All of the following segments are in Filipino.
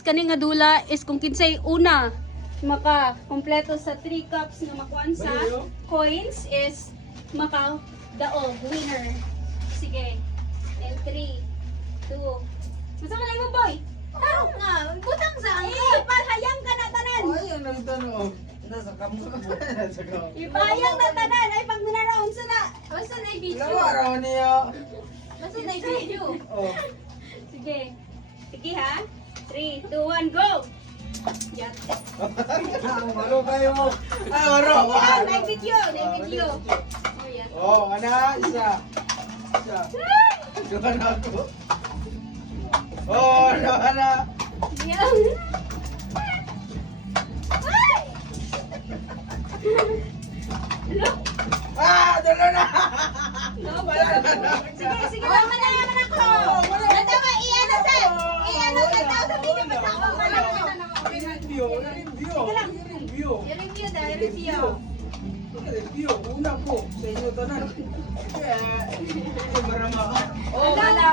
Kani nga dula is kung kinsay una maka kompleto sa 3 cups nga makuan sa coins is maka daog winner. Sige. And 3, 2. Masa ka lang boy? Taro nga, butang sa palhayang ka na tanan. Ay, ang nagtanong. Nasa kamot ko. Nasa kamot. Ipayang na tanan ay pag minaraon sa na. Basta na video. Lawa raw niya. Basta na video. Oh. Sige. Sige ha. 3, 2, 1, go! Yan. Maro kayo. Maro. Yan, may video. May video. Oh, yan. Oh, ana, isa. Isa. Doon ako. Oh, ana. Yan. Hello? Dalo na. Sige, sige. Tama na naman ako. Tama, i-ano sa tao sa video. Basta ako. Review. I-review na, i-review. Review. Una ko sa inyo tanan. Marama ka. Oh, wala.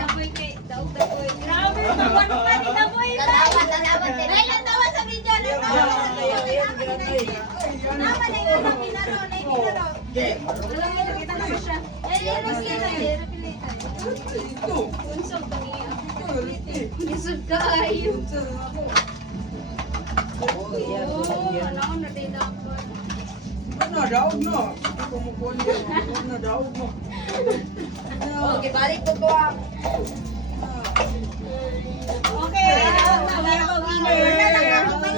Daboy kay, daboy. Grabe, ano ka ni daboy ba? Salamat. Ilan tawa sa video? Ilan tawa sa video? Nama na yung mga pinaro, na yung pinaro. Alam mo, nakita na siya. Ito. Unsog ka niya. Isog ka ayo. Oh, ano na din ako. Ano, daog no? Hindi ko mo kunin. Ano, daog mo? Okay, balik ko to. Okay, may winner.